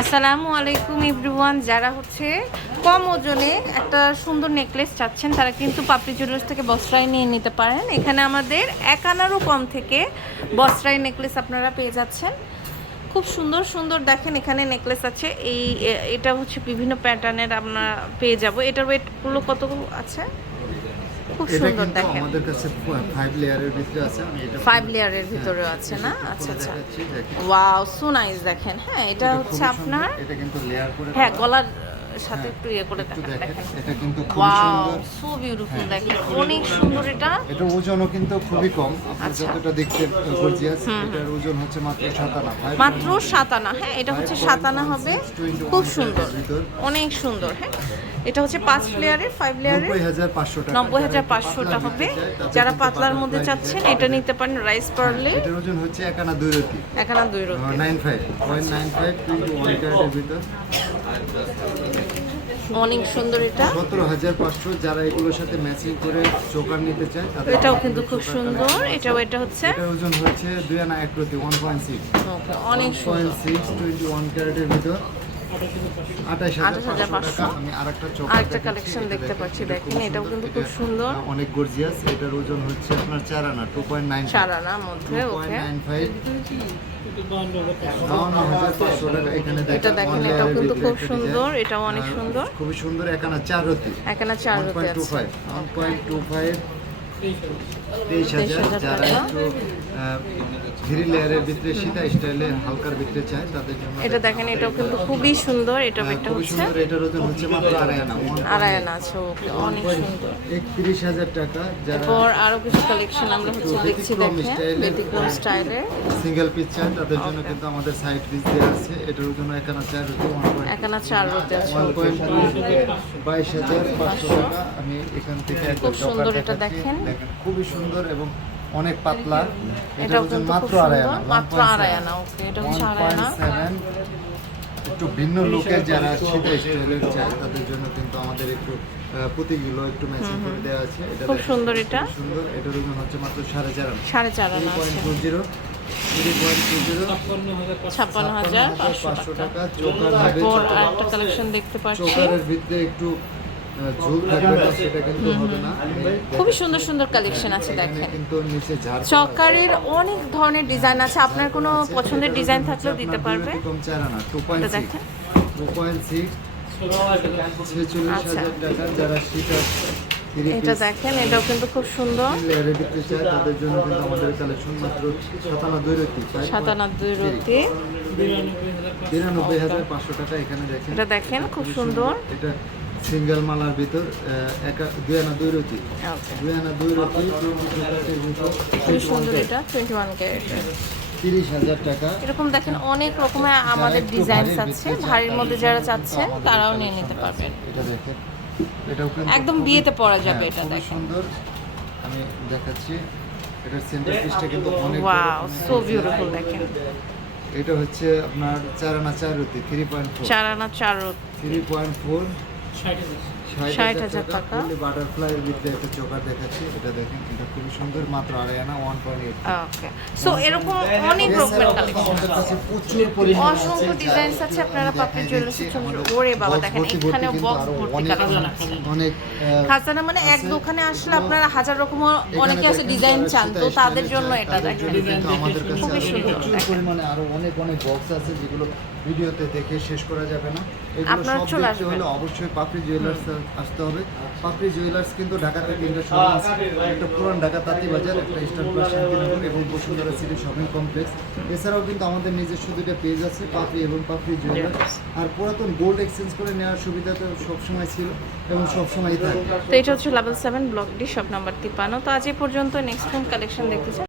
আসসালামু আলাইকুম এভরিওয়ান, যারা হচ্ছে কম ওজনে একটা সুন্দর নেকলেস চাচ্ছেন, তারা কিন্তু পাপড়ি জুয়েলার্স থেকে বস্ত্রায় নিয়ে নিতে পারেন। এখানে আমাদের এক আনারও কম থেকে বস্ত্রায় নেকলেস আপনারা পেয়ে যাচ্ছেন। খুব সুন্দর সুন্দর দেখেন এখানে নেকলেস আছে। এই এটা হচ্ছে বিভিন্ন প্যাটার্নের আমরা পেয়ে যাব। এটার ওয়েটগুলো কত আছে? খুব সুন্দর দেখেন। আমাদের কাছে ফাইভ লেয়ারের ভিতরে আছে আমি এটা ফাইভ লেয়ারের ভিতরে আছে না? আচ্ছা আচ্ছা। ওয়াও সো নাইস দেখেন। হ্যাঁ এটা হচ্ছে আপনার এটা কিন্তু লেয়ার করে হ্যাঁ গলার সাথে হ্যাঁ, একটু ইয়ে করে দেখেন এটা কিন্তু ওয়াও সুন্দর। সো বিউটিফুল হ্যাঁ। দেখেন অনেক সুন্দর। এটা। এটা ওজনও কিন্তু খুবই কম আপনি আচ্ছা। যতটা দেখতে গর্জিয়াস এটার ওজন হচ্ছে মাত্র সাতানা মাত্র সাতানা হ্যাঁ এটা হচ্ছে সাতানা হবে। খুব সুন্দর অনেক সুন্দর হ্যাঁ। এটা হচ্ছে পাঁচ লেয়ারের ফাইভ লেয়ারের। নব্বই হাজার পাঁচশোটা হবে। যারা পাতলার মধ্যে চাচ্ছেন এটা নিতে পারেন রাইস পারলে এটার ওজন হচ্ছে একানা দুই রতি। এখানে দুই রোপে nine five point nine five twenty one ক্যারেটের ভিতর। অনেক সুন্দর এটা। সতেরো হাজার পাঁচশো যারা এগুলোর সাথে ম্যাচিং করে চোকার নিতে চায় এটাও কিন্তু খুব সুন্দর। এটাও এটা হচ্ছে ওজন হচ্ছে দুই আনা এক প্রতি ওয়ান পয়েন্ট সিক্স অনেক পয়েন্ট সিক্স টোয়েন্টি ওয়ান ক্যারেটের ভিতর। আঠাশ হাজার 28,500 পাঁচশো আমি আরেকটা আরেকটা কালেকশন দেখতে পাচ্ছি দেখেন এটাও কিন্তু খুব সুন্দর। অনেক গর্জিয়াস এটার ওজন হচ্ছে আপনার চার আনা টু পয়েন্ট নাইন সারানার মধ্যে ওকে। এটা দেখেন এটাও কিন্তু খুব সুন্দর এটাও অনেক সুন্দর। খুবই সুন্দর এখানে চার রতি। এখানে চার টু আছে। Five one point two five তেইশ হাজার যারা একটু থ্রি লেয়ারের ভিতরে সীতা স্টাইলে হালকার ভিতরে চায় তাদের জন্য এটা দেখেন এটাও কিন্তু খুবই সুন্দর এটা হ্যাঁ, এটা হচ্ছে সুন্দর এটার ওজন হচ্ছে মাত্র আড়াই আনা আড়াই আনা আছে ওকে অনেক সুন্দর। একত্রিশ হাজার টাকা যারা এরপর আরও কিছু কালেকশন আমরা হচ্ছে দেখছি দেখেন ব্যতিক্রম স্টাইলের। সিঙ্গেল পিস চায় তাদের জন্য কিন্তু আমাদের সাইড পিস দেওয়া আছে এটার ওজন এখানে চার রতি ওয়ান পয়েন্ট এখানে চার রতে আছে। ওয়ান পয়েন্ট বাইশ হাজার পাঁচশো টাকা আমি এখান থেকে খুব সুন্দর এটা দেখাচ্ছি। দেখেন। খুবই সুন্দর এবং অনেক পাতলা। এটাও ওজন মাত্র আড়াই আনা মাত্র আড়াই আনা ওকে এটা হচ্ছে আড়াই আনা। 1.7 একটু ভিন্ন লোকের যারা শীতে স্টাইলের চায় তাদের জন্য কিন্তু আমাদের একটু আহ, পুঁতিগুলো একটু ম্যাচিং করে দেওয়া আছে। এটা খুব সুন্দর এটা। সুন্দর। এটার ওজন হচ্ছে মাত্র সাড়ে চার আনা। সাড়ে চার আনা পয়েন্ট টু জিরো ছাপ্পান্ন হাজার পাঁচশো টাকা। চোকার হবে কালেকশন দেখতে পাচ্ছি। চোকারের ভিতরে একটু ঝুল থাকবে না সেটা কিন্তু হবে না। খুবই সুন্দর সুন্দর কালেকশন আছে দেখেন। কিন্তু নিচে ঝাড় চকারের অনেক ধরনের ডিজাইন আছে। আপনার কোনো পছন্দের ডিজাইন থাকলেও দিতে পারবে। কম চার আচ্ছা। হাজার টাকা যারা শীতার এটা দেখেন এটাও কিন্তু খুব সুন্দর। লেয়ারে দিতে তাদের জন্য কিন্তু আমাদের কালেকশন মাত্র সাতানব্বই রতি সাতানব্বই রতি তিরানব্বই হাজার পাঁচশো টাকা এখানে দেখেন। এটা দেখেন খুব সুন্দর। এটা সিঙ্গেল মালার ভিতর একা দুই আনা দুই Okay. দুই আনা দুই টোয়েন্টি সুন্দর এটা টোয়েন্টি ওয়ান তিরিশ হাজার টাকা। এরকম দেখেন অনেক রকমের আমাদের ভারী আছে ভারীর মধ্যে যারা চাচ্ছেন তারাও নিয়ে নিতে পারবেন। এটা দেখেন। এটাও একদম বিয়েতে পরা যাবে হ্যাঁ, এটা খুবই দেখেন। সুন্দর। আমি দেখাচ্ছি এটার সেন্টার পিসটা কিন্তু অনেক ওয়াও সো বিউটিফুল দেখেন। এটা হচ্ছে আপনার চার আনা চার রুটি থ্রি পয়েন্ট ফোর চার আনা চার রুটি। থ্রি পয়েন্ট ফোর ষাট হাজার টাকা। বাটারফ্লাই এর ভিতরে একটা চোকার দেখাচ্ছি। এটা দেখেন এটা খুবই সুন্দর মাত্র আড়াই আনা one point eight okay so এরকম অনেক রকমের কালেকশন আমাদের কাছে প্রচুর পরিমাণে অসংখ্য ডিজাইনস আছে আপনারা পাপড়ি জুয়েলার্স দিচ্ছি। ছোট আমাদের ওরে বাবা দেখেন ভর্তি ভর্তি এখানেও বক্স ভর্তি অনেক কালেকশন অনেক খাজানা মানে এক দোকানে আসলে আপনারা হাজার রকম অনেকে আছে ডিজাইন চান তো তাদের জন্য এটা দেখেন। আমাদের কাছে খুবই সুন্দর, পরিমাণে আরও অনেক অনেক বক্স আছে যেগুলো ভিডিওতে দেখে শেষ করা যাবে না। এগুলো আপনারা সব চলে দেখতে। হলে অবশ্যই পাপড়ি জুয়েলার্স আসতে হবে। পাপড়ি জুয়েলার্স কিন্তু ঢাকা থেকে আছে। একটা পুরান ঢাকা তাঁতি বাজার, একটা ইস্টার্ন প্লাস শান্তিনগর এবং বসুন্ধরা সিটি শপিং কমপ্লেক্স এছাড়াও কিন্তু আমাদের নিজস্ব দুটো পেজ আছে, পাপড়ি এবং পাপড়ি জুয়েলার্স আর পুরাতন গোল্ড এক্সচেঞ্জ করে নেওয়ার সুবিধা তো সবসময় ছিল এবং সবসময়ই থাকবে তো এটা হচ্ছে level seven block D shop number তিপ্পান্ন। তো আজ এই পর্যন্ত নেক্সট কোন কালেকশন দেখতে